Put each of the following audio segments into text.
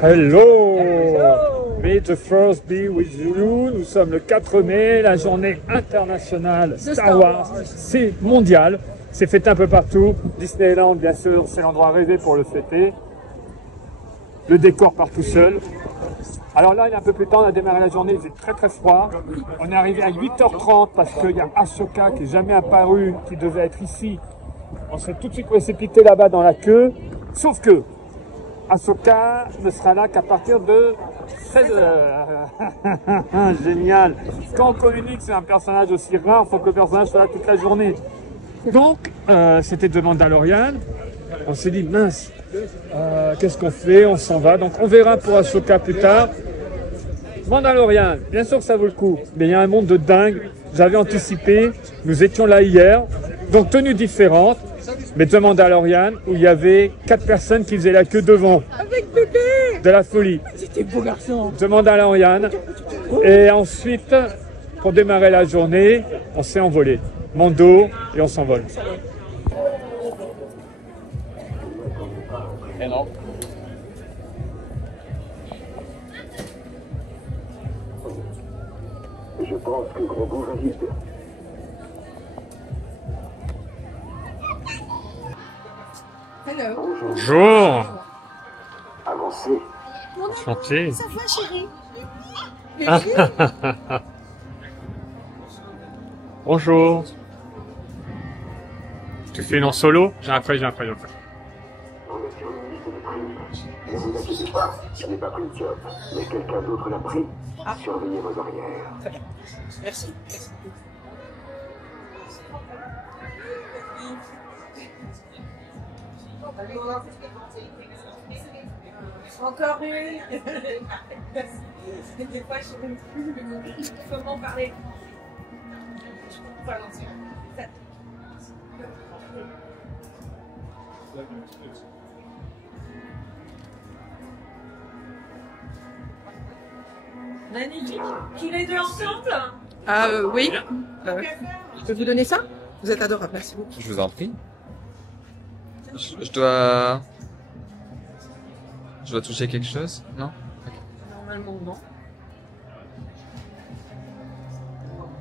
Hello! May the force be with you. Nous sommes le 4 mai, la journée internationale Star Wars. C'est mondial, c'est fêté un peu partout. Disneyland, bien sûr, c'est l'endroit rêvé pour le fêter. Le décor part tout seul. Alors là, il est un peu plus tard, on a démarré la journée, il faisait très froid. On est arrivé à 8h30 parce qu'il y a Ahsoka qui n'est jamais apparu, qui devait être ici. On s'est tout de suite précipité là-bas dans la queue. Sauf que Ahsoka ne sera là qu'à partir de 16h. Génial. Quand on communique sur un personnage aussi rare, il faut que le personnage soit là toute la journée. Donc, c'était de Mandalorian. On s'est dit, mince, qu'est-ce qu'on fait? On s'en va. Donc, on verra pour Ahsoka plus tard. Mandalorian, bien sûr que ça vaut le coup. Mais il y a un monde de dingue. J'avais anticipé. Nous étions là hier. Donc, tenues différentes. Mais de Mandalorian, où il y avait 4 personnes qui faisaient la queue devant. Avec bébé! De la folie. C'était beau garçon. De Mandalorian. Et ensuite, pour démarrer la journée, on s'est envolé. Mando, et on s'envole. Hello. Je pense que Grogu valide. Hello. Bonjour. Avancez. Enchanté. Ça va, chérie? Bonjour. Tu fais une en solo? J'ai un On est sur une liste de primes. Ne vous inquiétez pas, je n'ai pas pris le job, mais quelqu'un d'autre l'a pris. Surveillez vos arrières. Très bien. Merci. Encore une. Des fois, je ne sais même plus comment parler. Magnifique. Tous les deux ensemble? Oui. Je peux vous donner ça? Vous êtes adorable, merci beaucoup. Je vous en prie. Je dois toucher quelque chose? Non? Normalement, non.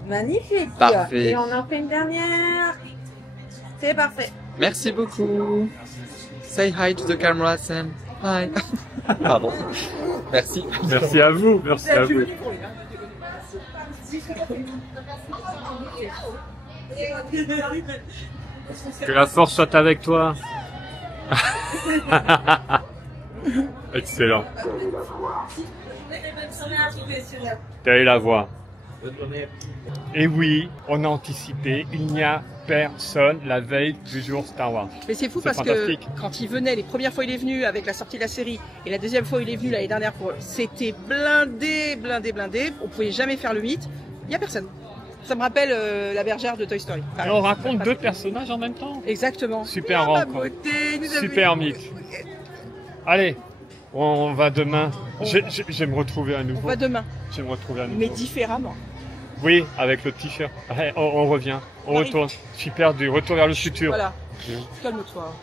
Magnifique. Parfait. Et on en fait une dernière. C'est parfait. Merci beaucoup. Say hi to the camera, Sam. Hi. Pardon. Merci. Merci à vous. Merci à vous. Que la force soit avec toi. Excellent. Telle est la voix. Et oui, on a anticipé, il n'y a personne la veille du jour Star Wars. Mais c'est fou C'est parce fantastique. que quand il venait, les premières fois il est venu avec la sortie de la série et la deuxième fois il est venu l'année dernière, c'était blindé. On pouvait jamais faire le mythe. Il n'y a personne. Ça me rappelle la bergère de Toy Story. Et on raconte deux personnages en même temps. Exactement. Super Oh, ma rencontre. beauté, nous Super avons- mythe. Allez, on va demain. Je vais me retrouver à On nouveau. va demain, Je vais me retrouver à nouveau. mais différemment. Oui, avec le t-shirt. Ouais, on revient, on Marie. retourne. Je suis perdu. Retour vers le futur. Voilà. Oui. Calme-toi.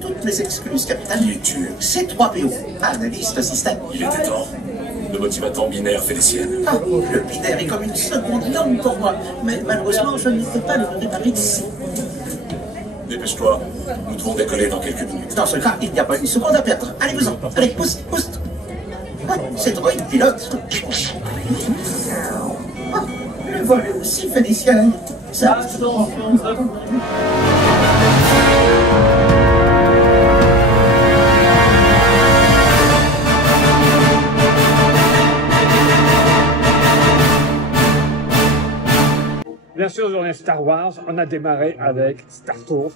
Toutes mes excuses, capitaine. Il est tué. C'est 3PO. Analyste système. Il était temps. Le motivateur binaire fait les siennes. Ah, le binaire est comme une seconde langue pour moi. Mais malheureusement, je ne sais pas le réparer ici. Dépêche-toi. Nous devons décoller dans quelques minutes. Dans ce cas, il n'y a pas une seconde à perdre. Allez-vous-en. Allez, pousse, pousse. Ah, c'est droïde pilote. Ah, voler aussi, Félicia. Ça, Bien sûr, journée Star Wars, on a démarré avec Star Tours.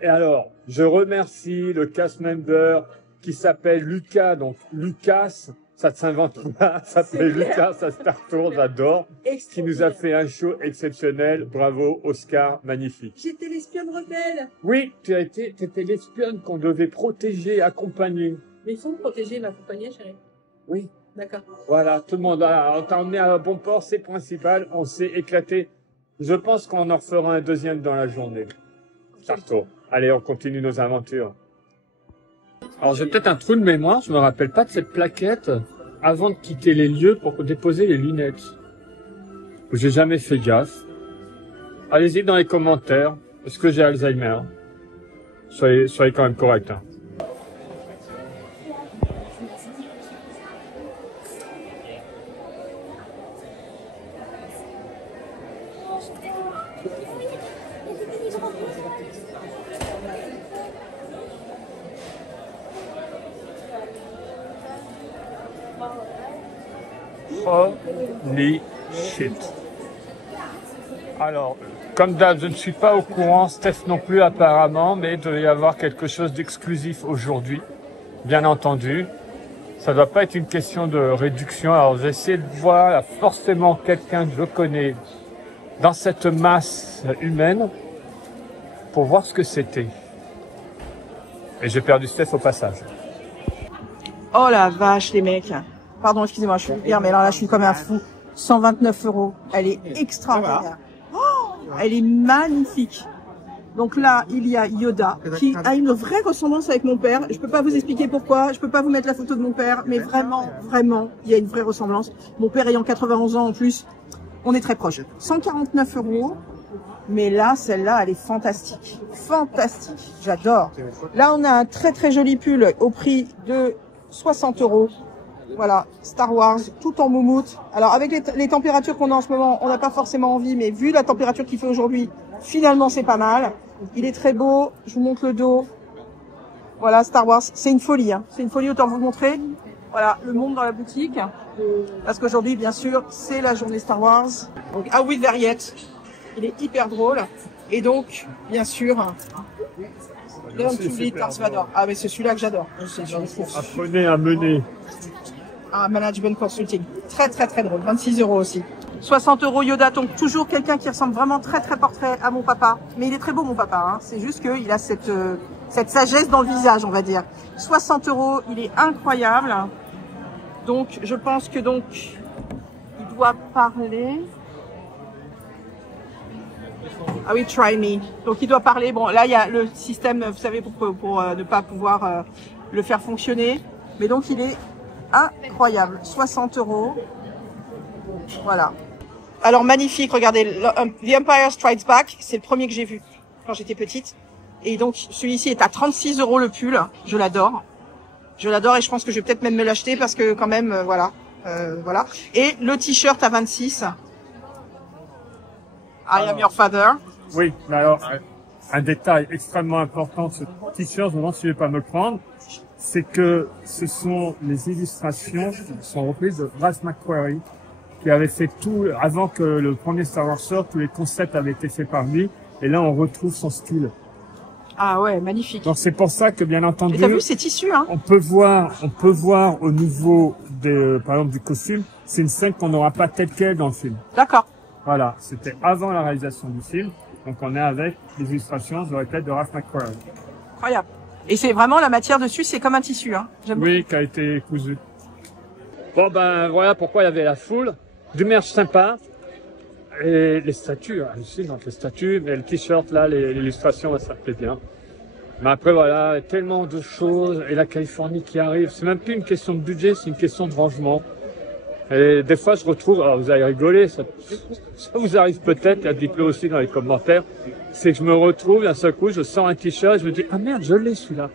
Et alors, je remercie le cast member qui s'appelle Lucas, donc Lucas, ça ne s'invente pas, ça s'appelle Lucas à Star Tours, j'adore, qui nous a fait un show exceptionnel. Bravo, Oscar, magnifique. J'étais l'espionne rebelle. Oui, tu étais l'espionne qu'on devait protéger, accompagner. Mais il faut me protéger, m'accompagner, chérie. Oui. D'accord. Voilà, tout le monde on t'a emmené à bon port, c'est principal, on s'est éclaté. Je pense qu'on en refera un deuxième dans la journée. Star Tours. Allez, on continue nos aventures. Alors j'ai peut-être un trou de mémoire, je me rappelle pas de cette plaquette avant de quitter les lieux pour déposer les lunettes. J'ai jamais fait gaffe. Allez-y dans les commentaires. Est-ce que j'ai Alzheimer? Soyez quand même corrects. Hein. Holy shit. Alors, comme d'hab, je ne suis pas au courant, Steph non plus apparemment, mais il doit y avoir quelque chose d'exclusif aujourd'hui, bien entendu. Ça ne doit pas être une question de réduction. Alors, j'ai essayé de voir là, forcément quelqu'un que je connais dans cette masse humaine pour voir ce que c'était. Et j'ai perdu Steph au passage. Oh la vache, les mecs. Pardon, excusez-moi, je suis vulgaire, mais là, je suis comme un fou. 129 €. Elle est extraordinaire. Oh, elle est magnifique. Donc là, il y a Yoda, qui a une vraie ressemblance avec mon père. Je peux pas vous expliquer pourquoi, je peux pas vous mettre la photo de mon père, mais vraiment, vraiment, il y a une vraie ressemblance. Mon père ayant 91 ans en plus, on est très proches. 149 €. Mais là, celle-là, elle est fantastique. Fantastique. J'adore. Là, on a un très très joli pull au prix de 60 €. Voilà, Star Wars, tout en moumoute. Alors, avec les températures qu'on a en ce moment, on n'a pas forcément envie, mais vu la température qu'il fait aujourd'hui, finalement, c'est pas mal. Il est très beau. Je vous montre le dos. Voilà, Star Wars. C'est une folie, hein. C'est une folie, autant vous le montrer. Voilà, le monde dans la boutique. Parce qu'aujourd'hui, bien sûr, c'est la journée Star Wars. Donc, ah oui, Verriette. Il est hyper drôle. Et donc, bien sûr, Learn to Lead Darth Vader. Ah, mais c'est celui-là que j'adore. Apprenez à mener. Ah, Management Consulting. Très, très, très drôle. 26 € aussi. 60 € Yoda. Donc, toujours quelqu'un qui ressemble vraiment très, très portrait à mon papa. Mais il est très beau, mon papa, hein. C'est juste qu'il a cette sagesse dans le visage, on va dire. 60 €. Il est incroyable. Donc, je pense que donc, il doit parler. Ah oui, try me. Donc, il doit parler. Bon, là, il y a le système, vous savez, pour ne pas pouvoir le faire fonctionner. Mais donc, il est incroyable. 60 €. Voilà. Alors, magnifique. Regardez, The Empire Strikes Back. C'est le premier que j'ai vu quand j'étais petite. Et donc, celui-ci est à 36 € le pull. Je l'adore. Je l'adore et je pense que je vais peut-être même me l'acheter parce que quand même, voilà. Voilà. Et le t-shirt à 26. I am your father. Oui, mais alors, un détail extrêmement important de ce t-shirt, je me demande si je vais pas me prendre, c'est que ce sont les illustrations qui sont reprises de Ralph McQuarrie, qui avait fait tout, avant que le premier Star Wars sorte, tous les concepts avaient été faits par lui, et là on retrouve son style. Ah ouais, magnifique. Donc c'est pour ça que, bien entendu, et t'as vu, c'est tissu, hein. on peut voir au niveau par exemple du costume, c'est une scène qu'on n'aura pas telle quelle dans le film. D'accord. Voilà, c'était avant la réalisation du film, donc on est avec les illustrations, je répète, de Ralph McQuarrie. Incroyable. Et c'est vraiment la matière dessus, c'est comme un tissu, hein. J'aime beaucoup. Oui, qui a été cousu. Bon ben voilà pourquoi il y avait la foule, du merch sympa, et les statues, hallucinantes les statues, mais le t-shirt là, l'illustration, ça me plaît bien. Mais après voilà, tellement de choses, et la Californie qui arrive, c'est même plus une question de budget, c'est une question de rangement. Et des fois, je retrouve, alors vous allez rigoler, ça vous arrive peut-être, et dites-le aussi dans les commentaires, c'est que je me retrouve, d'un seul coup, je sors un t-shirt, je me dis, ah merde, je l'ai celui-là.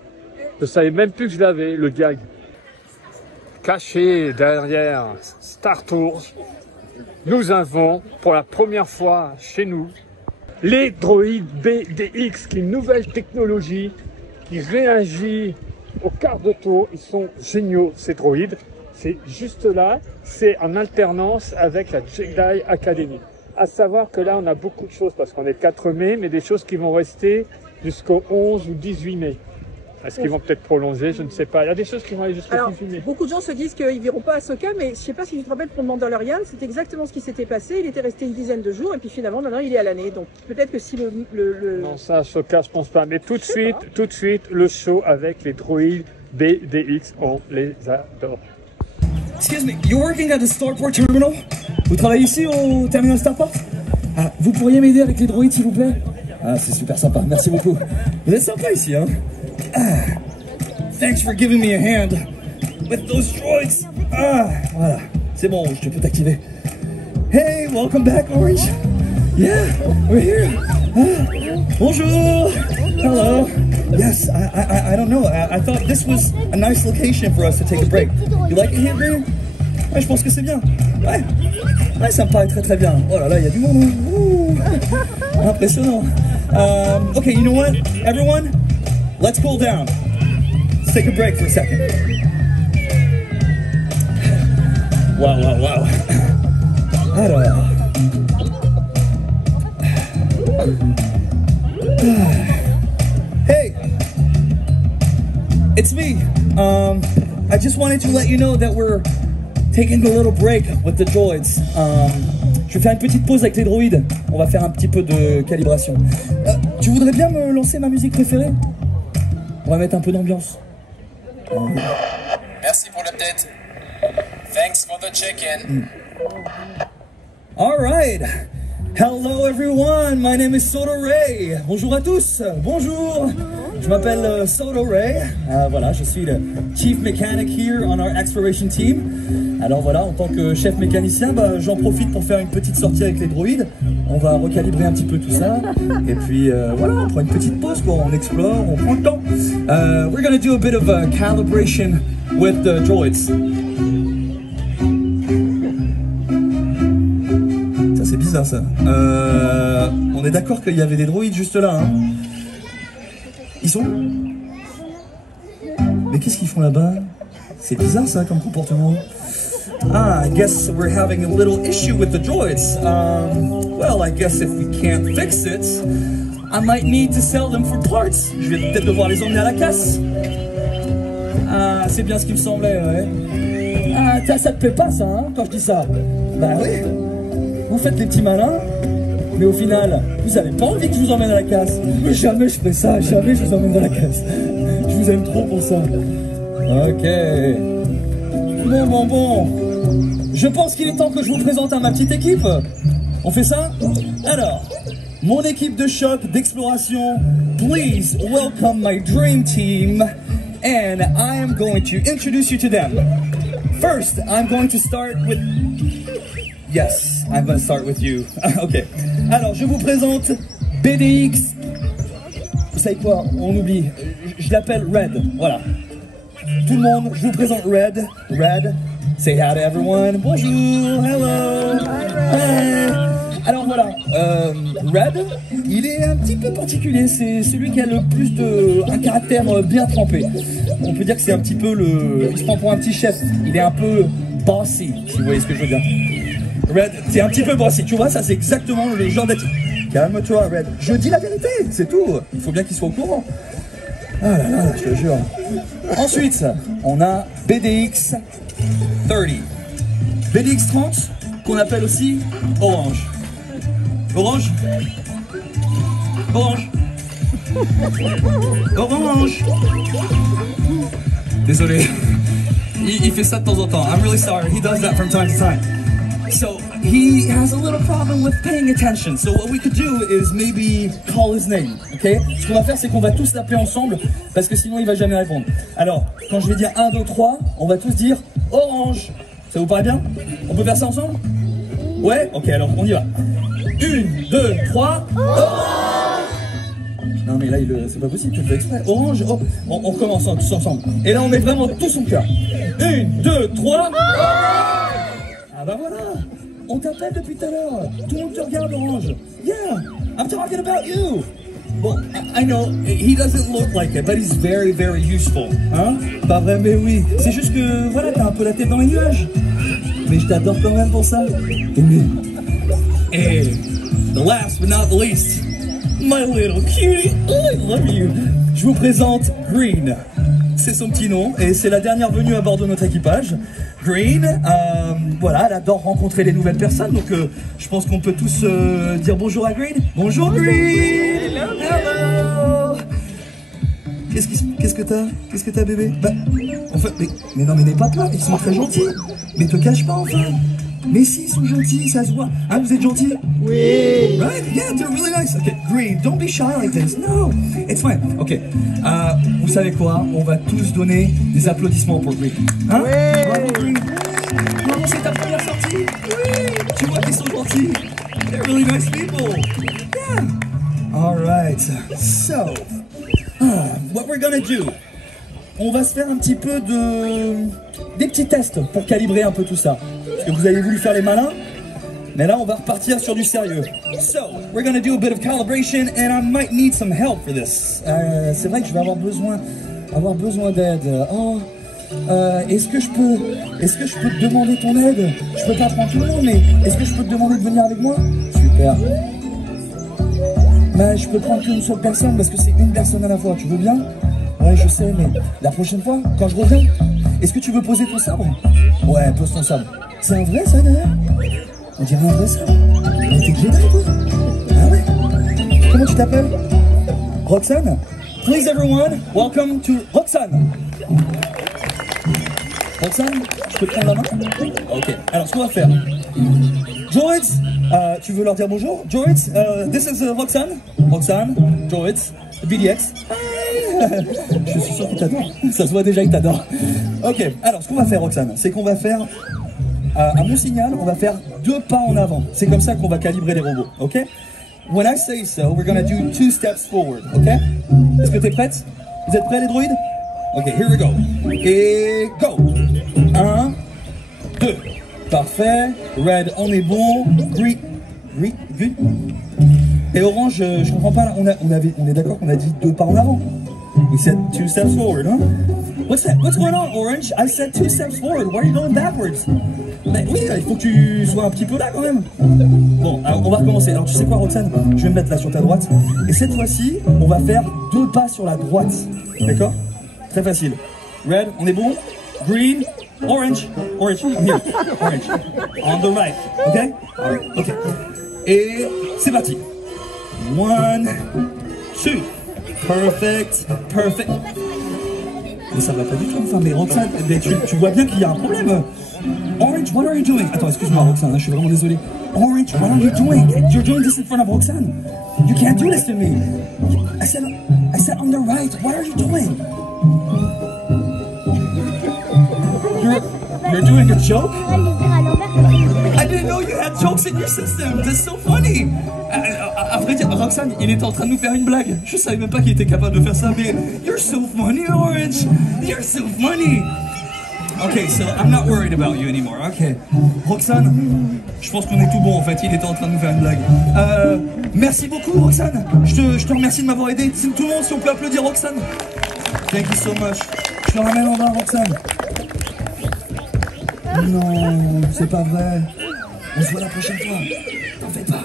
Je savais même plus que je l'avais, le gag. Caché derrière Star Tours, nous avons pour la première fois chez nous les droïdes BDX, qui est une nouvelle technologie qui réagit au quart de tour. Ils sont géniaux ces droïdes. C'est juste là, c'est en alternance avec la Jedi Academy. À savoir que là on a beaucoup de choses parce qu'on est le 4 mai, mais des choses qui vont rester jusqu'au 11 ou 18 mai. Est-ce qu'ils vont peut-être prolonger? Je ne sais pas. Il y a des choses qui vont aller jusqu'au 18 mai. Beaucoup de gens se disent qu'ils ne verront pas Ahsoka, mais je ne sais pas si tu te rappelles pour le Mandalorian, c'est exactement ce qui s'était passé. Il était resté une dizaine de jours et puis finalement maintenant il est à l'année. Donc peut-être que si le... Non, ça Ahsoka je pense pas. Mais tout de suite le show avec les droïdes BDX, on les adore. Excuse me, you're working at the Starport Terminal? Vous travaillez ici au terminal Starport? Ah, vous pourriez m'aider avec les droïdes s'il vous plaît? Ah, c'est super sympa, merci beaucoup. Vous êtes sympa ici, hein? Ah, thanks for giving me a hand with those droids. Ah, voilà, c'est bon, je peux t'activer. Hey, welcome back, Orange. Yeah, we're here. Ah, bonjour. Hello. Yes, I don't know. I thought this was a nice location for us to take a break. You like it here, Green? Ouais, je pense que c'est bien. Ouais, ça me paraît très très bien. Oh là là, il y a du monde. Ouh. Impressionnant. Okay, you know what, everyone? Let's cool down. Let's take a break for a second. Wow. Alors. Hey, it's me. I just wanted to let you know that we're taking a little break with the droids. Je vais faire une petite pause avec les droïdes. On va faire un petit peu de calibration. Tu voudrais bien me lancer ma musique préférée? On va mettre un peu d'ambiance. Merci pour l'update. Thanks for the check-in. All right. Hello everyone, my name is Soto Ray. Bonjour à tous, bonjour. Je m'appelle Soto Ray. Voilà, je suis le Chief Mechanic here on our exploration team. Alors voilà, en tant que chef mécanicien, j'en profite pour faire une petite sortie avec les droïdes. On va recalibrer un petit peu tout ça. Et puis voilà, on prend une petite pause, quoi. On explore, on prend le temps. We're gonna do a bit of a calibration with the droids. C'est bizarre ça. On est d'accord qu'il y avait des droïdes juste là, hein? Ils sont où? Mais qu'est-ce qu'ils font là-bas? C'est bizarre ça comme comportement. Ah, I guess we're having a little issue with the droids. Well, I guess if we can't fix it, I might need to sell them for parts. Je vais peut-être devoir les emmener à la casse. Ah, c'est bien ce qui me semblait, ouais. Ah, ça te plaît pas ça, hein, quand je dis ça? Bah oui. Vous faites les petits malins, mais au final, vous avez pas envie que je vous emmène à la casse. Mais jamais je ferai ça, jamais je vous emmène à la casse. Je vous aime trop pour ça. Ok. Bon. Je pense qu'il est temps que je vous présente à ma petite équipe. On fait ça? Alors, mon équipe de choc, d'exploration, please welcome my dream team. And I am going to introduce you to them. First, I'm going to start with... Yes, I'm going to start with you. Ok. Alors, je vous présente BDX. Vous savez quoi? On oublie. Je l'appelle Red. Voilà. Tout le monde, je vous présente Red. Red, say hi to everyone. Bonjour, hello. Hi. Alors voilà, Red, il est un petit peu particulier. C'est celui qui a le plus un caractère bien trempé. On peut dire que c'est un petit peu il se prend pour un petit chef. Il est un peu bossy, si vous voyez ce que je veux dire. Red, c'est un petit peu bossy, tu vois, ça c'est exactement le genre d'être. Calme-toi, Red. Je dis la vérité, c'est tout. Il faut bien qu'il soit au courant. Ah là là, je te jure. Ensuite, on a BDX 30. BDX 30, qu'on appelle aussi Orange. Orange. Désolé. Il fait ça de temps en temps. I'm really sorry. He does that from time to time. So he has a little problem with paying attention. So what we could do is maybe call his name, okay? Ce qu'on va faire, c'est qu'on va tous l'appeler ensemble parce que sinon il va jamais répondre. Alors, quand je vais dire 1, 2, 3, on va tous dire Orange. Ça vous paraît bien? On peut faire ça ensemble? Ouais? Ok, alors on y va. 1, 2, 3, Orange! Non mais là, c'est pas possible, tu le fais exprès. Orange, oh. On recommence tous ensemble. Et là, on met vraiment tout son cœur. 1, 2, 3, Orange! Ah bah voilà. On t'appelle depuis tout à l'heure. Tout le monde te regarde, Orange. Yeah, I'm talking about you. Bon, I know, he doesn't look like it, but he's very, very useful. Hein? Pas vrai, mais oui. C'est juste que, voilà, t'as un peu la tête dans les nuages. Mais je t'adore quand même pour ça. Et the last but not the least, my little cutie, I love you. Je vous présente Green. C'est son petit nom et c'est la dernière venue à bord de notre équipage. Green, voilà, elle adore rencontrer les nouvelles personnes, donc je pense qu'on peut tous dire bonjour à Green. Bonjour Green. Hello. Qu'est-ce que t'as bébé? Bah, enfin, mais non mais n'aie pas peur, ils sont très gentils. Mais te cache pas enfin. Mais si, ils sont gentils, ça se voit. Hein, vous êtes gentils? Oui. Right? Yeah, they're really nice. Okay, Green, don't be shy like this. No, it's fine. Ok. Vous savez quoi? On va tous donner des applaudissements pour Green. Hein? Oui. Bravo, Green. Bravo, c'est ta première sortie? Oui. Tu vois qu'ils sont gentils. They're really nice people. Yeah. All right. So, what we're gonna do? On va se faire un petit peu des petits tests pour calibrer un peu tout ça. Parce que vous avez voulu faire les malins, mais là on va repartir sur du sérieux. So, we're gonna do a bit of calibration and I might need some help for this. C'est vrai que je vais avoir besoin d'aide. Oh, est-ce que je peux te demander ton aide? Je peux pas prendre tout le monde, mais est-ce que je peux te demander de venir avec moi? Super. Mais je peux prendre qu'une seule personne parce que c'est une personne à la fois. Tu veux bien? Ouais, je sais, mais la prochaine fois, quand je reviens, est-ce que tu veux poser ton sabre? Ouais, pose ton sabre. C'est un vrai ça d'ailleurs? On dirait un vrai sabre. Mais t'es Jedi toi? Ah ouais? Comment tu t'appelles? Roxane? Please everyone, welcome to Roxane. Roxane, je peux te prendre la main? Ok, alors ce qu'on va faire. Joritz, tu veux leur dire bonjour? Joritz, this is Roxane. Roxane, Joritz, BDX. Je suis sûr qu'il t'adore. Ça se voit déjà qu'il t'adore. Ok, alors ce qu'on va faire, Roxane, c'est qu'on va faire, à mon signal, on va faire 2 pas en avant. C'est comme ça qu'on va calibrer les robots, ok? When I say so, we're gonna do 2 steps forward, ok? Est-ce que t'es prête? Vous êtes prêts les droïdes? Ok, here we go. Et go! 1, 2. Parfait. Red, on est bon. Green. Et Orange, je comprends pas, on est d'accord qu'on a dit 2 pas en avant. We said 2 steps forward, huh? What's that? What's going on, Orange? I said 2 steps forward. Why are you going backwards? Ben oui, il faut que tu sois un petit peu là quand même. Bon, alors on va recommencer. Alors tu sais quoi, Roxane? Je vais me mettre là sur ta droite. Et cette fois-ci, on va faire 2 pas sur la droite. D'accord? Très facile. Red, on est bon? Green, orange, I'm here. Orange. On the right. Okay? All right. Okay. Et c'est parti. 1, 2. Perfect. Mais ça va pas du tout, enfin, mais Roxane, tu vois bien qu'il y a un problème. Orange, what are you doing? Attends, excuse-moi Roxane, je suis vraiment désolé. Orange, what are you doing? You're doing this in front of Roxane. You can't do this to me. I said on the right. What are you doing? You're doing a joke? I didn't know you had jokes in your system. That's so funny. À vrai dire, Roxane, il était en train de nous faire une blague. Je savais même pas qu'il était capable de faire ça, mais you're so funny, Orange. You're so funny. Okay, so I'm not worried about you anymore. Okay. Roxane, je pense qu'on est tout bon en fait. Il était en train de nous faire une blague. Merci beaucoup, Roxane. Je te remercie de m'avoir aidé. Tout le monde, si on peut applaudir Roxane. Thank you so much. Je te ramène en bas, Roxane. Non, c'est pas vrai. On se voit la prochaine fois. T'en fais pas.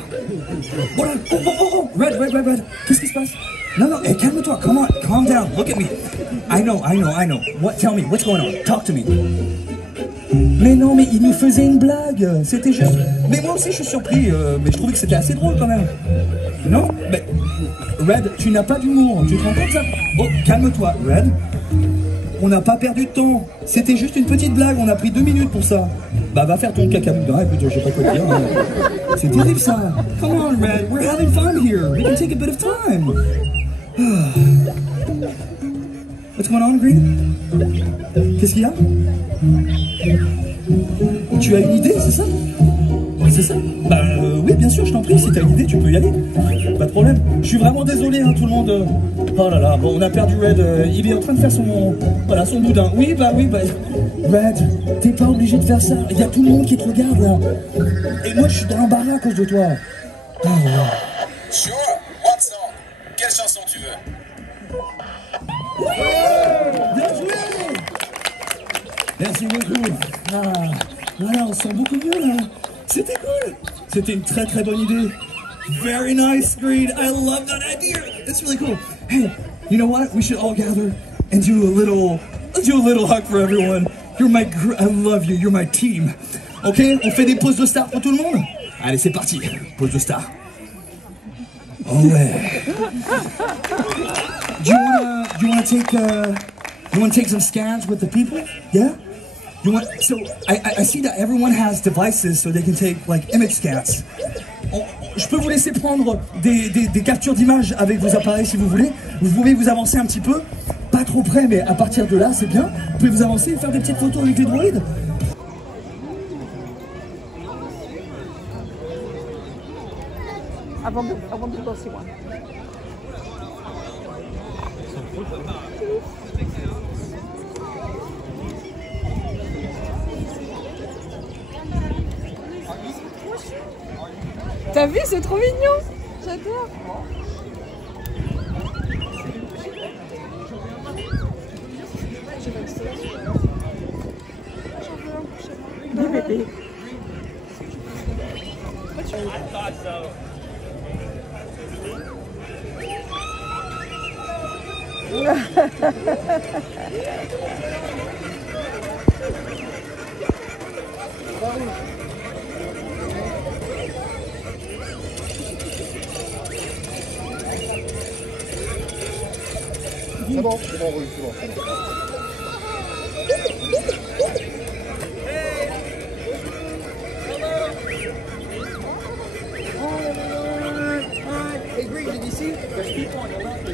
Oh, Red. Qu'est-ce qui se passe? Non, hey, calme-toi. Come on, calm down. Look at me. I know. What? Tell me, what's going on? Talk to me. Mais non, mais il nous faisait une blague. C'était juste... Mais moi aussi, je suis surpris. Mais je trouvais que c'était assez drôle quand même. Non? Mais... Red, tu n'as pas d'humour. Tu te rends compte ça? Oh, calme-toi, Red. On n'a pas perdu de temps. C'était juste une petite blague. On a pris 2 minutes pour ça. Bah, va faire ton caca. Non, écoute, je sais pas quoi te dire. C'est terrible ça. Come on, Red. We're having fun here. We can take a bit of time. What's going on, Green? Qu'est-ce qu'il y a? Tu as une idée, c'est ça? C'est ça? Bah oui, bien sûr, je t'en prie, si t'as une idée, tu peux y aller. Pas de problème. Je suis vraiment désolé, hein, tout le monde. Oh là là, bon, on a perdu Red. Il est en train de faire son... Voilà, son boudin. Oui, bah... Red, t'es pas obligé de faire ça. Il y a tout le monde qui te regarde, là. Et moi, je suis dans l'embarras à cause de toi. Oh, Sure, what song? Quelle chanson tu veux? bien joué! Merci beaucoup. Ah, voilà, on se sent beaucoup mieux, là. C'était cool. C'était une très très bonne idée. Very nice screen. I love that idea. It's really cool. Hey, you know what? We should all gather and do a little hug for everyone. I love you. You're my team. Ok? On fait des poses de star pour tout le monde? Allez, c'est parti. Pose de star. Oh ouais. Do you wanna take some scans with the people? Yeah? So I see that everyone has devices so they can take like image scans. Je peux vous laisser prendre des captures d'images avec vos appareils si vous voulez. Vous pouvez vous avancer un petit peu, pas trop près, mais à partir de là c'est bien. Vous pouvez vous avancer et faire des petites photos avec les droïdes. Avant de danser, moi. T'as vu, c'est trop mignon. J'adore. Oui, bébé. C'est bon, c'est bon, oui, c'est bon. Hey, Green, did you see? There's people on your left.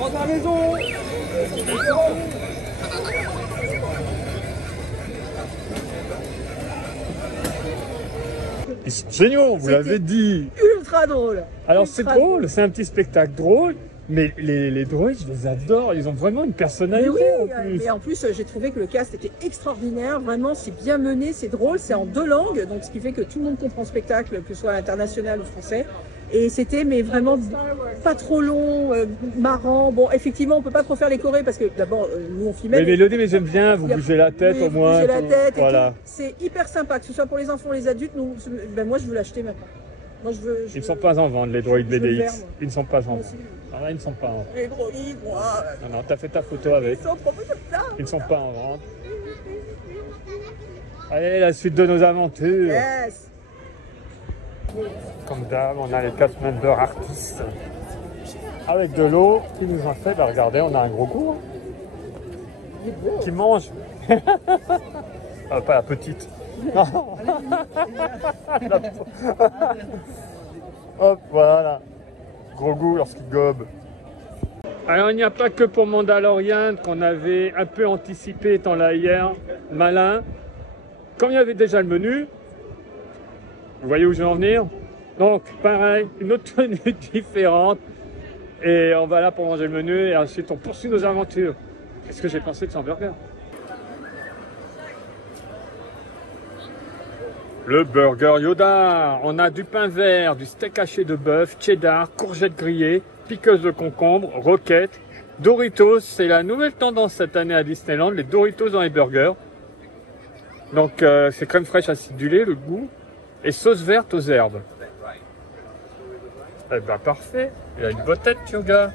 On a raison. Ils sont géniaux, vous l'avez dit. Ultra drôle. Alors c'est drôle, c'est un petit spectacle drôle, mais les droïdes, je les adore, ils ont vraiment une personnalité Mais oui, en plus. mais en plus j'ai trouvé que le cast était extraordinaire, vraiment c'est bien mené, c'est drôle, c'est en 2 langues, donc ce qui fait que tout le monde comprend le spectacle, que ce soit international ou français. Et c'était mais vraiment pas trop long, marrant. Bon, effectivement, on peut pas trop faire les chorés parce que d'abord, nous on filmait. Mais Mélodie, mais j'aime bien, vous bougez la tête au moins. Bouger la tête et voilà. tout. C'est hyper sympa, que ce soit pour les enfants ou les adultes. Nous, ben moi je veux l'acheter maintenant. Moi, Ils ne sont pas en vente, les droïdes BDX. Ils ne sont pas en vente. Moi Ah là, ils ne sont pas en vente. Les droïdes, moi. Non, t'as fait ta photo avec. Ils sont trop comme ça. Ils ne sont pas en vente. Allez, la suite de nos aventures. Yes. Comme d'hab, on a les 4 members artistes. Avec de l'eau qui nous ont fait, bah regardez, on a un gros coup. Hein, qui mange. Ah, pas la petite. Hop, voilà. Gros goût lorsqu'il gobe. Alors, il n'y a pas que pour Mandalorian qu'on avait un peu anticipé étant là hier. Malin. Comme il y avait déjà le menu, vous voyez où je veux en venir? Donc, pareil, une autre tenue différente. Et on va là pour manger le menu et ensuite on poursuit nos aventures. Qu'est-ce que j'ai pensé de ce hamburger? Le burger Yoda. On a du pain vert, du steak haché de bœuf, cheddar, courgettes grillées, piqueuses de concombre, roquettes, Doritos. C'est la nouvelle tendance cette année à Disneyland, les Doritos dans les burgers. Donc c'est crème fraîche acidulée, le goût, et sauce verte aux herbes. Eh ben parfait, il a une bonne tête, Yoga.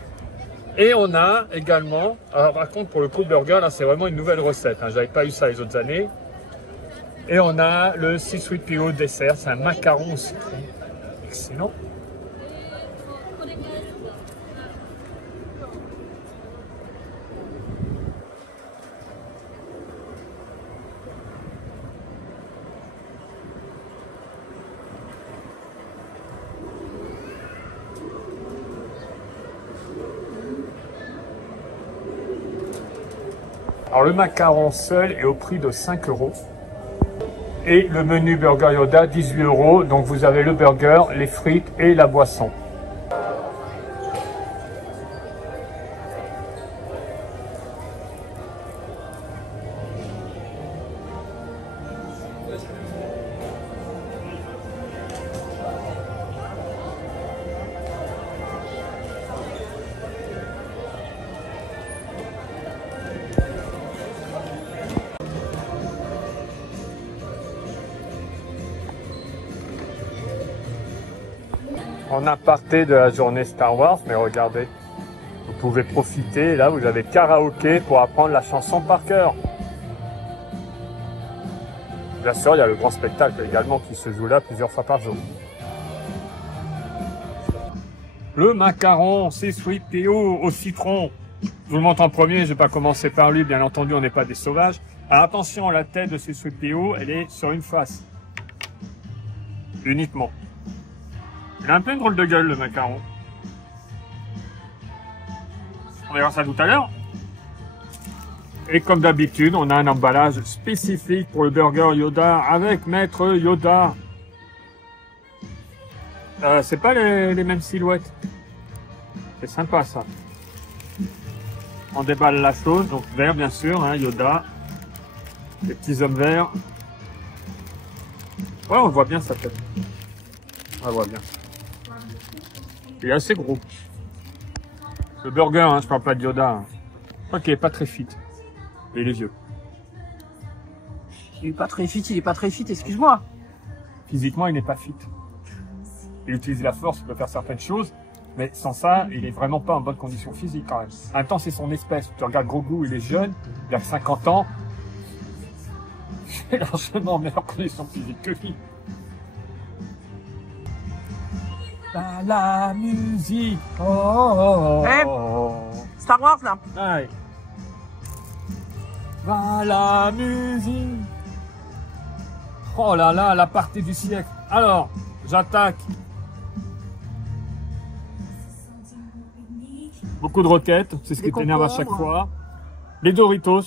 Et on a également, alors par contre pour le coup burger, là c'est vraiment une nouvelle recette, hein. J'avais pas eu ça les autres années. Et on a le C-Sweet PO dessert, c'est un macaron au citron. Excellent. Alors le macaron seul est au prix de 5 €. Et le menu Burger Yoda, 18 €. Donc vous avez le burger, les frites et la boisson. En aparté de la journée Star Wars, mais regardez, vous pouvez profiter, là vous avez karaoké pour apprendre la chanson par cœur. Bien sûr, il y a le grand spectacle également qui se joue là plusieurs fois par jour. Le macaron, c'est C-3PO au citron. Je vous le montre en premier, je ne vais pas commencer par lui, bien entendu on n'est pas des sauvages. Alors attention, la tête de C-3PO, elle est sur une face. Uniquement. Il a un peu une drôle de gueule, le macaron. On verra ça tout à l'heure. Et comme d'habitude, on a un emballage spécifique pour le burger Yoda avec Maître Yoda. C'est pas les mêmes silhouettes. C'est sympa ça. On déballe la chose, donc vert bien sûr, hein, Yoda. Les petits hommes verts. Ouais, on voit bien sa tête. On voit bien. Il est assez gros. Le burger, hein, je parle pas de Yoda. Hein. Ok, pas très fit. Mais il est vieux. Il est pas très fit, excuse-moi. Physiquement, il n'est pas fit. Il utilise la force, il peut faire certaines choses, mais sans ça, il est vraiment pas en bonne condition physique quand même. En même temps, c'est son espèce. Tu regardes Grogu, il est jeune, il a 50 ans. Il est largement en meilleure condition physique que lui. La musique. Oh, oh, hey, oh. Star Wars là. Ouais. Va la musique. Oh là là, la partie du siècle. Alors, j'attaque. Beaucoup de roquettes, c'est ce qui t'énerve à chaque fois. Les Doritos.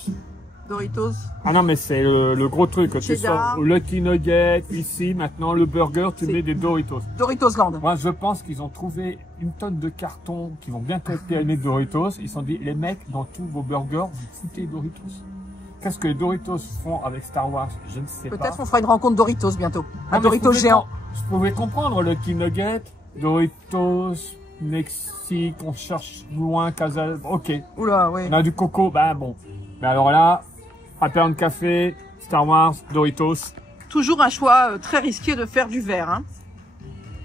Doritos. Ah non, mais c'est le gros truc. Tu sors Lucky Nugget, ici, maintenant le burger, tu mets des Doritos. Doritos Land. Moi, je pense qu'ils ont trouvé une tonne de cartons qui vont bientôt être périmés de Doritos. Ils se sont dit, les mecs, dans tous vos burgers, vous foutez Doritos. Qu'est-ce que les Doritos font avec Star Wars? Je ne sais pas. Peut-être on fera une rencontre Doritos bientôt. Un Doritos géant. Je pouvais comprendre Lucky Nugget, Doritos, Mexique, on cherche loin, Casal. Ok. Oula, oui. On a du coco, bah bon. Mais alors là, Pattern Café, Star Wars, Doritos. Toujours un choix très risqué de faire du vert, hein.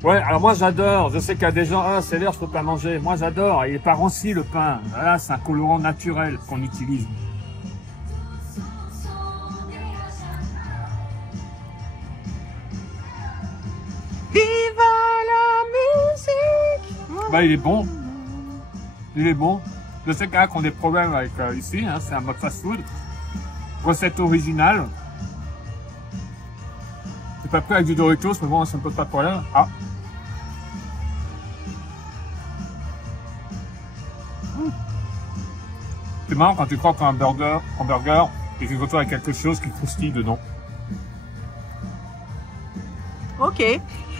Ouais, alors moi j'adore. Je sais qu'il y a des gens, ah c'est vert, je peux pas manger. Moi j'adore. Il est pas ranci le pain. Voilà, c'est un colorant naturel qu'on utilise. Viva la musique. Bah il est bon. Il est bon. Je sais qu'il y en a qui ont des problèmes avec ici, hein, c'est un mode fast-food. Recette originale. C'est pas prêt avec du Doritos, mais bon, ça me pose pas de problème. Ah. C'est marrant quand tu crois qu'un burger, et que tu te retrouves avec quelque chose qui croustille dedans. Ok.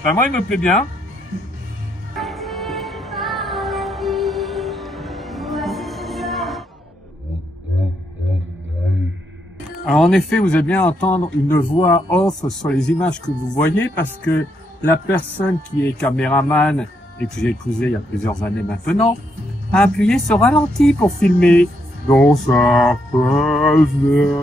Ben moi, il me plaît bien. Alors en effet, vous allez bien entendre une voix off sur les images que vous voyez parce que la personne qui est caméraman et que j'ai épousé il y a plusieurs années maintenant a appuyé sur ralenti pour filmer. Donc ça peut faire...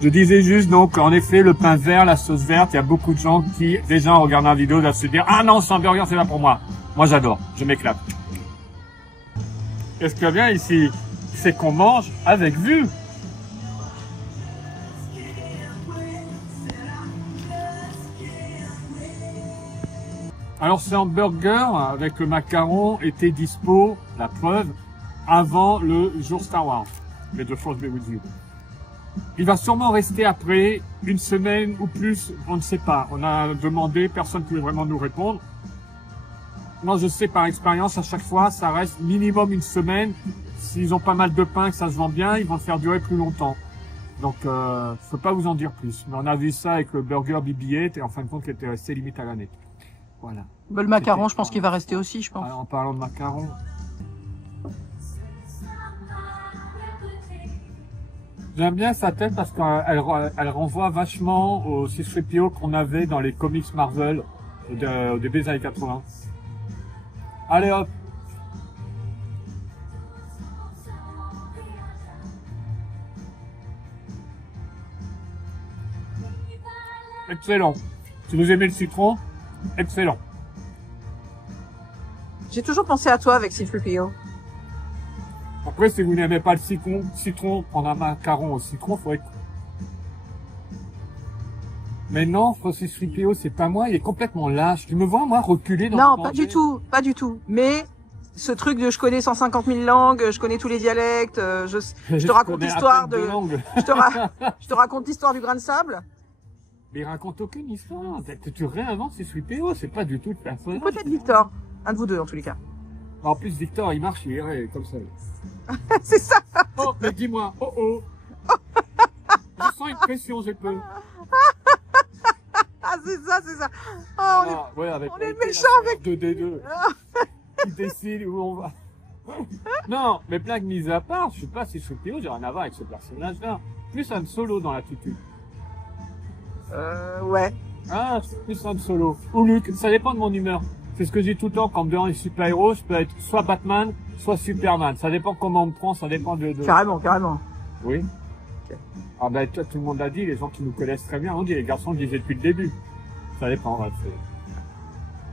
Je disais juste donc, en effet, le pain vert, la sauce verte, il y a beaucoup de gens qui, déjà en regardant la vidéo, doivent se dire « Ah non, sans burger, c'est pas pour moi ». Moi j'adore, je m'éclate. Et ce qu'il y a bien ici, c'est qu'on mange avec vue. Alors ce hamburger avec le macaron était dispo, la preuve, avant le jour Star Wars. May the Force be with you. Il va sûrement rester après une semaine ou plus, on ne sait pas. On a demandé, personne ne pouvait vraiment nous répondre. Moi je sais par expérience, à chaque fois, ça reste minimum une semaine, s'ils ont pas mal de pain, que ça se vend bien, ils vont le faire durer plus longtemps. Donc, je peux pas vous en dire plus. Mais on a vu ça avec le burger BB-8 et en fin de compte, il était resté limite à l'année. Voilà. Bah, le macaron, je pense qu'il va rester aussi, je pense. En parlant de macaron. J'aime bien sa tête parce qu'elle renvoie vachement au C-3PO qu'on avait dans les comics Marvel au début des années 80. Allez hop! Excellent. Si vous aimez le citron, excellent. J'ai toujours pensé à toi avec C-3PO. Après, si vous n'aimez pas le citron, prendre un macaron au citron, faudrait que... Mais non, C-3PO, c'est pas moi, il est complètement lâche. Tu me vois, moi, reculer dans Non, le pas du tout, pas du tout. Mais ce truc de je connais 150 000 langues, je connais tous les dialectes, je te raconte l'histoire de... je te raconte l'histoire du grain de sable. Mais il raconte aucune histoire. Tu réinventes C-3PO, c'est pas du tout le personnage. Peut-être Victor. Un de vous deux, en tous les cas. En plus, Victor, il marche, il irait comme ça. C'est ça. Oh, mais dis-moi, oh oh. Je sens une pression, j'ai peur. Ah, c'est ça, c'est ça. Oh, on est méchants avec... 2D2. Qui décide où on va. Non, mais blague mise à part, je sais pas si C-3PO, j'ai rien à voir avec ce personnage-là. Plus un solo dans l'attitude. Ouais. Ah, c'est plus un solo. Ou Luke, ça dépend de mon humeur. C'est ce que je dis tout le temps, quand devant les super-héros, je peux être soit Batman, soit Superman. Ça dépend comment on me prend, ça dépend de... Carrément, carrément. Oui. Okay. Ah ben, tout le monde l'a dit, les gens qui nous connaissent très bien, on dit, les garçons le disaient depuis le début. Ça dépend, ouais,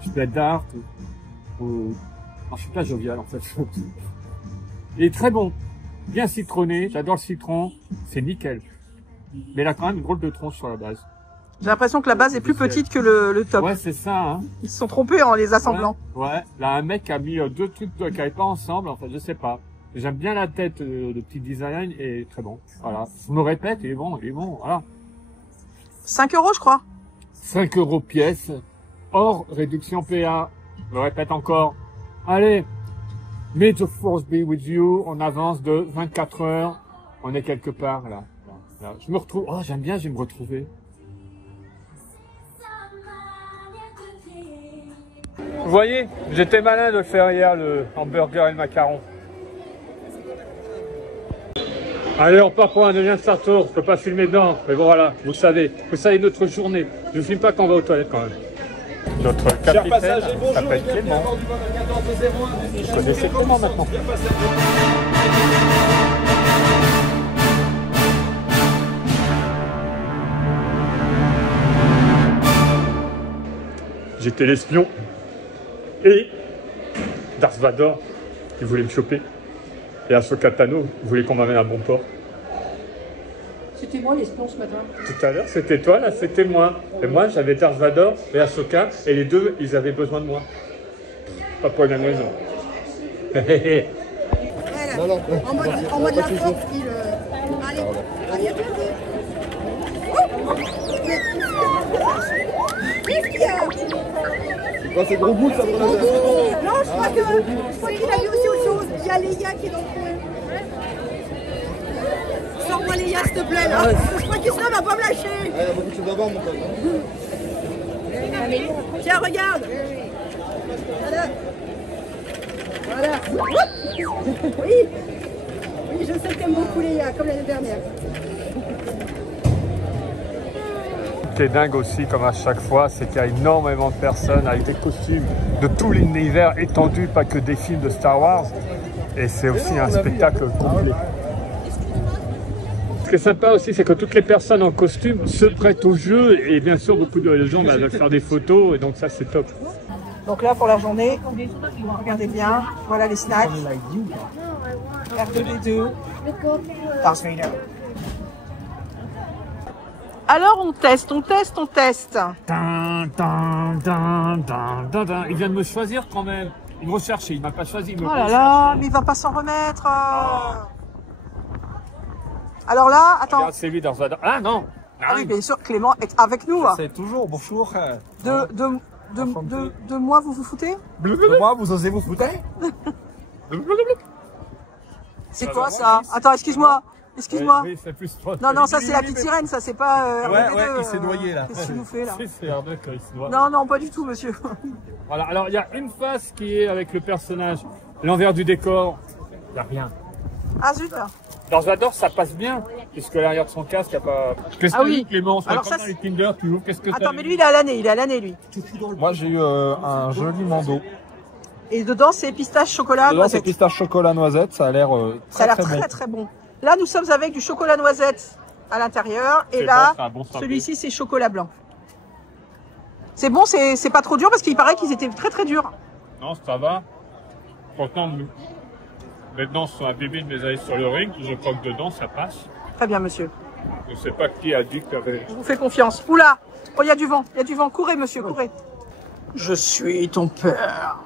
je peux être dark, ou... Non, je suis pas jovial, en fait. Il est très bon. Bien citronné, j'adore le citron, c'est nickel. Mais il a quand même une drôle de tronche sur la base. J'ai l'impression que la base est plus petite que le top. Ouais, c'est ça, hein. Ils se sont trompés en les assemblant. Ouais. Là, un mec a mis deux trucs qui n'allaient pas ensemble, en fait, je sais pas. J'aime bien la tête de petit design et très bon. Voilà. Je me répète, il est bon, voilà. 5 €, je crois. 5 € pièce, hors réduction PA. Je me répète encore. Allez. May the force be with you. On avance de 24 heures. On est quelque part, là. Je me retrouve. Oh, j'aime bien, je vais me retrouver. Vous voyez, j'étais malin de le faire hier, le hamburger et le macaron. Allez, on part pour un deuxième Star Tour. Je peux pas filmer dedans, mais bon, voilà, vous savez notre journée. Je ne filme pas quand on va aux toilettes quand même. Notre capitaine s'appelle Clément. Vous connaissez Clément maintenant. J'étais l'espion et Darth Vader qui voulait me choper et Ahsoka Tano voulait qu'on m'amène à bon port. C'était moi l'espion ce matin. Tout à l'heure c'était toi, là c'était moi. Et moi j'avais Darth Vader et Ahsoka et les deux ils avaient besoin de moi. Pas pour la même raison. En mode la force, allez, allez, C'est quoi ces gros bouts ça pour la non, je crois qu'il a vu aussi autre chose. Il y a Leia qui est dans le coin. Sors-moi Leia s'il te plaît là. Je crois qu'Islam va pas me lâcher. Il y a beaucoup de choses à voir mon pote. Tiens, regarde. Voilà. Oui. Oui, je sais que t'aimes beaucoup Leia, comme l'année dernière. Ce qui est dingue aussi, comme à chaque fois, c'est qu'il y a énormément de personnes avec des costumes de tout l'univers étendu, pas que des films de Star Wars. Et c'est aussi un spectacle complet. Ce qui est sympa aussi, c'est que toutes les personnes en costume se prêtent au jeu. Et bien sûr, beaucoup de gens veulent faire des photos. Et donc ça, c'est top. Donc là, pour la journée, regardez bien, voilà les snacks. R2D2, Darth Vader. Alors on teste. Il vient de me choisir quand même. Il me recherchait, il m'a pas choisi. Oh là là, mais il va pas s'en remettre. Alors là, attends. Regarde, c'est lui, Darth Vader. Ah non. Ah oui, bien sûr, Clément est avec nous. C'est toujours bonjour. De moi, vous vous foutez? De moi, vous osez vous foutre? C'est quoi ça? Attends, excuse-moi. Excuse-moi. Oui, c'est plus trop. Non, non, ça c'est la petite sirène, ça c'est pas. Ouais, il s'est noyé là. Qu'est-ce qu'il nous fait là? C'est Hervé quand il se noie. Non, non, pas du tout, monsieur. Voilà, alors il y a une face qui est avec le personnage. L'envers du décor, il n'y a rien. Ah zut. Dans J'adore, ça passe bien, puisque l'arrière de son casque, il n'y a pas. Qu'est-ce que oui. Clément? Alors comme ça, dans les Tinder, toujours. Qu'est-ce que Attends, mais lui il a l'année, lui. Moi j'ai eu un joli mando. Et dedans c'est pistache chocolat Dedans c'est noisette. pistache chocolat noisette, ça a l'air Ça a l'air très très bon. très bon. Là nous sommes avec du chocolat noisette à l'intérieur et C'est là bon, c'est un bon sablé. celui-ci c'est chocolat blanc. C'est bon, c'est pas trop dur parce qu'il paraît qu'ils étaient très très durs. Non, ça va. Pourtant, maintenant, sur un bébé de mes amis sur le ring, je croque dedans, ça passe. Très bien monsieur. Je ne sais pas qui a dit que t'avais. Je vous fais confiance. Oula, oh il y a du vent, courez monsieur, courez. Je suis ton père.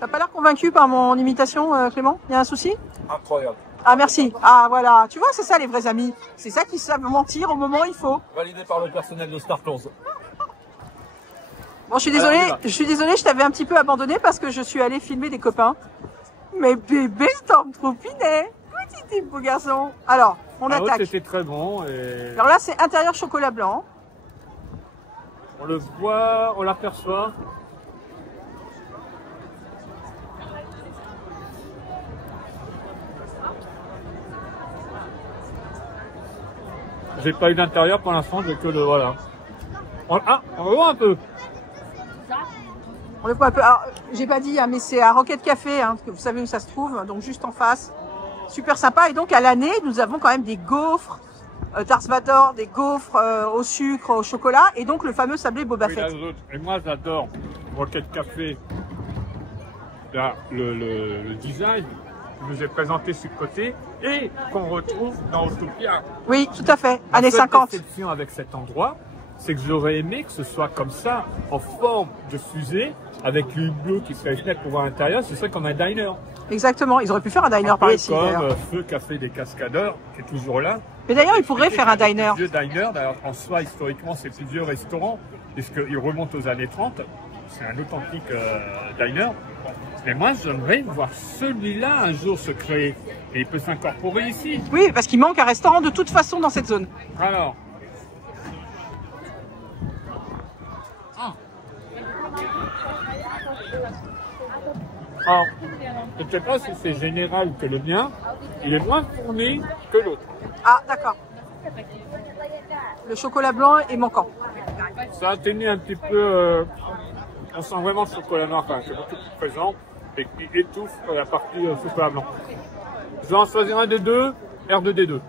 T'as pas l'air convaincu par mon imitation, Clément? Il y a un souci? Incroyable. Ah merci. Ah voilà, tu vois, c'est ça les vrais amis. C'est ça qui savent mentir au moment où il faut. Validé par le personnel de Star Tours. Bon, je suis désolée, je t'avais un petit peu abandonné parce que je suis allée filmer des copains. Mais bébé Stormtroopinet, petit beau garçon. Alors, on attaque. C'était très bon. Et... Alors là, c'est intérieur chocolat blanc. On le voit, on l'aperçoit. J'ai pas eu d'intérieur pour l'instant, j'ai que le voilà. On le voit un peu. On le voit un peu. Alors, j'ai pas dit, hein, mais c'est à Rocket Café, hein, parce que vous savez où ça se trouve, donc juste en face. Super sympa. Et donc à l'année, nous avons quand même des gaufres Darth Vader, des gaufres au sucre, au chocolat, et donc le fameux sablé Boba Oui, Fett. et moi j'adore Rocket Café. Là, le design que je vous ai présenté sur le côté et qu'on retrouve dans Autopia. Oui, tout à fait, années 50. La déception avec cet endroit, c'est que j'aurais aimé que ce soit comme ça, en forme de fusée, avec l'hublot qui serait fenêtre pour voir l'intérieur, ce serait comme un diner. Exactement, ils auraient pu faire un diner par ici. Comme Feu Café des Cascadeurs, qui est toujours là. Mais d'ailleurs, ils pourraient faire un diner. Vieux diner, d'ailleurs, en soi, historiquement, c'est plusieurs restaurants, puisqu'ils remontent aux années 30. C'est un authentique diner. Mais moi, j'aimerais voir celui-là un jour se créer. Et il peut s'incorporer ici. Oui, parce qu'il manque un restaurant de toute façon dans cette zone. Alors. Alors, je ne sais pas si c'est général que le mien, il est moins fourni que l'autre. Ah, d'accord. Le chocolat blanc est manquant. Ça atténue un petit peu, on sent vraiment le chocolat noir quand même, c'est beaucoup plus présent et qui étouffe la partie chocolat blanc. Je vais en choisir un des deux, R2D2.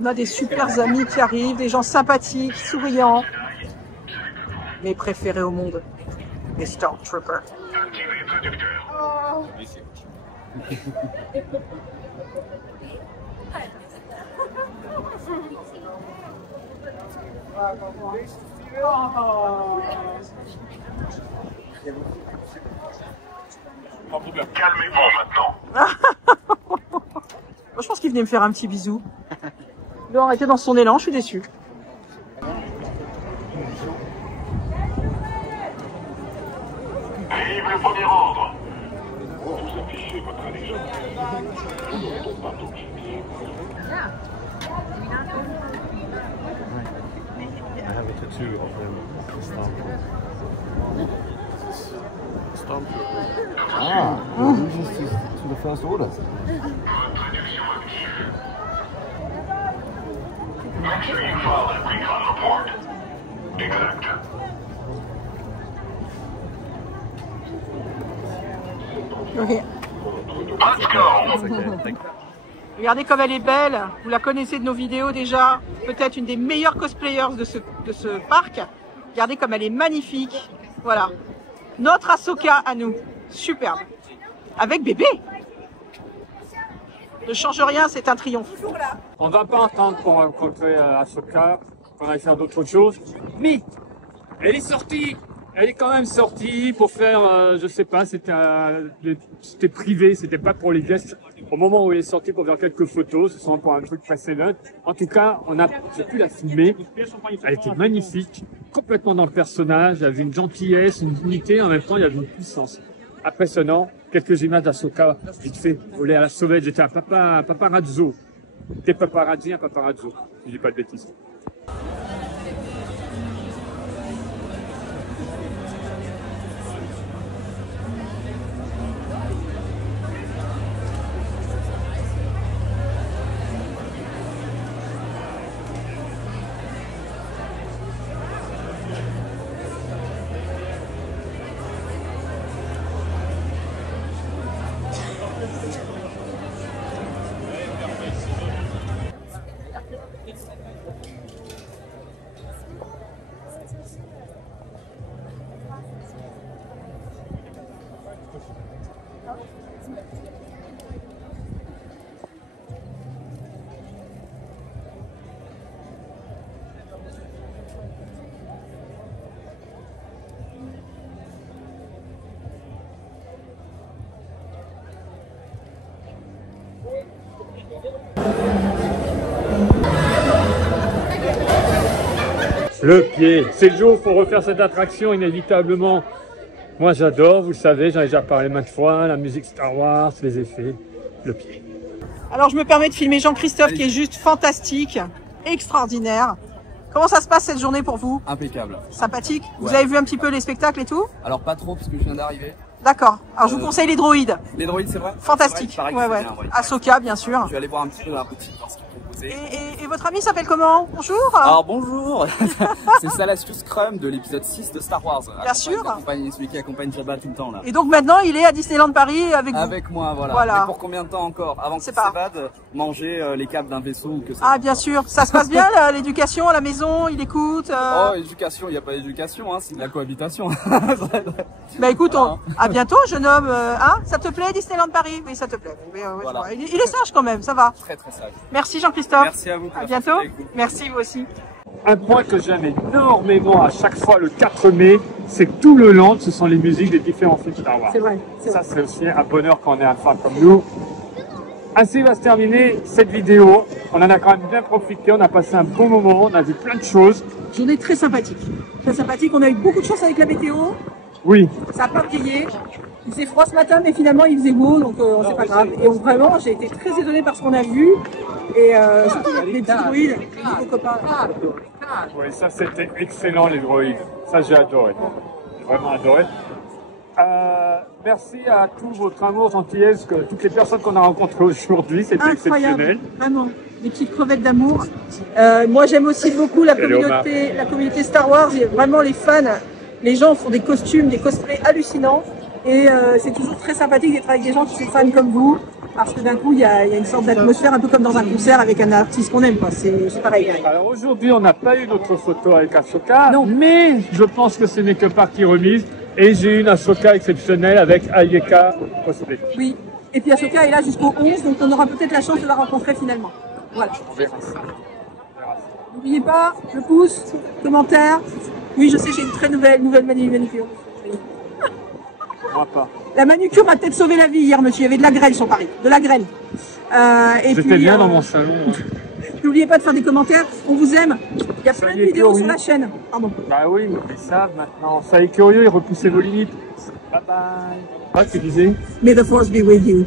On a des super amis qui arrivent, des gens sympathiques, souriants. Mes préférés au monde, les Stormtroopers. Calmez-vous maintenant. Moi, je pense qu'il venait me faire un petit bisou. Il a arrêté dans son élan, je suis déçue. Vive le premier ordre. Vous affichez votre allégeance. I have a tattoo of him. Ah, allegiance to the First Order. Make sure you file that recon report. Exact. Okay. Let's go. Regardez comme elle est belle. Vous la connaissez de nos vidéos déjà. Peut-être une des meilleures cosplayers de ce parc. Regardez comme elle est magnifique. Voilà. Notre Ahsoka à nous. Superbe. Avec bébé. Ne change rien, c'est un triomphe. On ne va pas entendre pour rencontrer Ahsoka, qu'on aille faire d'autres choses. Mais elle est sortie Elle est quand même sortie pour faire, je sais pas, c'était privé, c'était pas pour les guests. Au moment où elle est sortie pour faire quelques photos, ce sont pour un truc précédent. En tout cas, j'ai pu la filmer. Elle était magnifique, complètement dans le personnage. Il y avait une gentillesse, une dignité, en même temps il y avait une puissance. Impressionnant. Quelques images d'Ahsoka, vite fait, volée à la sauvette. J'étais un paparazzo. T'es paparazzi, un paparazzo. Je dis pas de bêtises. Le pied, c'est le jour où il faut refaire cette attraction inévitablement. Moi j'adore, vous le savez, j'en ai déjà parlé maintes fois, la musique Star Wars, les effets, le pied. Alors je me permets de filmer Jean-Christophe qui est juste fantastique, extraordinaire. Comment ça se passe cette journée pour vous? Impeccable. Sympathique. Ouais. Vous avez vu un petit peu les spectacles et tout? Alors pas trop parce que je viens d'arriver. D'accord. Alors je vous conseille les droïdes. Les droïdes c'est vrai? Fantastique. C'est vrai, Ouais, ouais. bien, ouais. Ahsoka bien sûr. Je vais aller voir un petit peu dans la boutique, voir ce qu'ils proposent. Et votre ami s'appelle comment? Bonjour. Alors bonjour. C'est Salacious Scrum de l'épisode 6 de Star Wars. Bien sûr. Celui qui accompagne Jabba tout le temps là. Et donc maintenant il est à Disneyland Paris avec vous? Avec moi, voilà. Mais pour combien de temps encore? Avant qu'il s'évade, manger les câbles d'un vaisseau ou que ça. Ah bien sûr. Ça se passe bien l'éducation à la maison? Il écoute Oh, éducation, il n'y a pas d'éducation, hein, c'est de la cohabitation. Bah écoute, à bientôt jeune homme. Hein, ça te plaît Disneyland Paris? Oui, ça te plaît. Oui, voilà. Il est sage quand même, ça va. Très très sage. Merci Jean-Christophe. Merci à vous. À bientôt. Merci vous aussi. Un point que j'aime énormément à chaque fois le 4 mai, c'est que tout le long, ce sont les musiques des différents films Star Wars. C'est vrai. Ça, c'est aussi un bonheur quand on est un fan comme nous. Ainsi va se terminer cette vidéo. On en a quand même bien profité, on a passé un bon moment, on a vu plein de choses. Journée très sympathique. Très sympathique, on a eu beaucoup de chance avec la météo. Oui. Ça n'a pas brillé. Il faisait froid ce matin, mais finalement il faisait beau, donc c'est pas grave. Et vraiment, j'ai été très étonnée par ce qu'on a vu. Et surtout les petits droïdes, les nouveaux copains. Oui, ça c'était excellent les droïdes. Ça j'ai adoré. J'ai vraiment adoré. Merci à tout votre amour, gentillesse, toutes les personnes qu'on a rencontrées aujourd'hui, c'était exceptionnel. Vraiment, des petites crevettes d'amour. Moi j'aime aussi beaucoup la communauté Star Wars, vraiment les fans, les gens font des costumes, des cosplays hallucinants. Et c'est toujours très sympathique d'être avec des gens qui sont fans comme vous, parce que d'un coup il y a une sorte d'atmosphère un peu comme dans un concert avec un artiste qu'on aime, quoi. C'est pareil. Alors aujourd'hui on n'a pas eu notre photo avec Ahsoka, mais je pense que ce n'est que partie remise. Et j'ai une Ahsoka exceptionnelle avec Ayeka cosplay. Oui, et puis Ahsoka est là jusqu'au 11, donc on aura peut-être la chance de la rencontrer finalement. Voilà. On verra ça. N'oubliez pas, le pouce, commentaire. Oui, je sais, j'ai une très nouvelle manucure. Moi pas. La manucure m'a peut-être sauvé la vie hier, monsieur. Il y avait de la grêle sur Paris. De la grêle. J'étais bien dans mon salon. N'oubliez pas de faire des commentaires. On vous aime. Il y a plein de vidéos sur la chaîne. Pardon. Bah oui, mais ils savent maintenant. Soyez curieux et repoussez vos limites. Bye bye. Ah, tu disais? May the force be with you.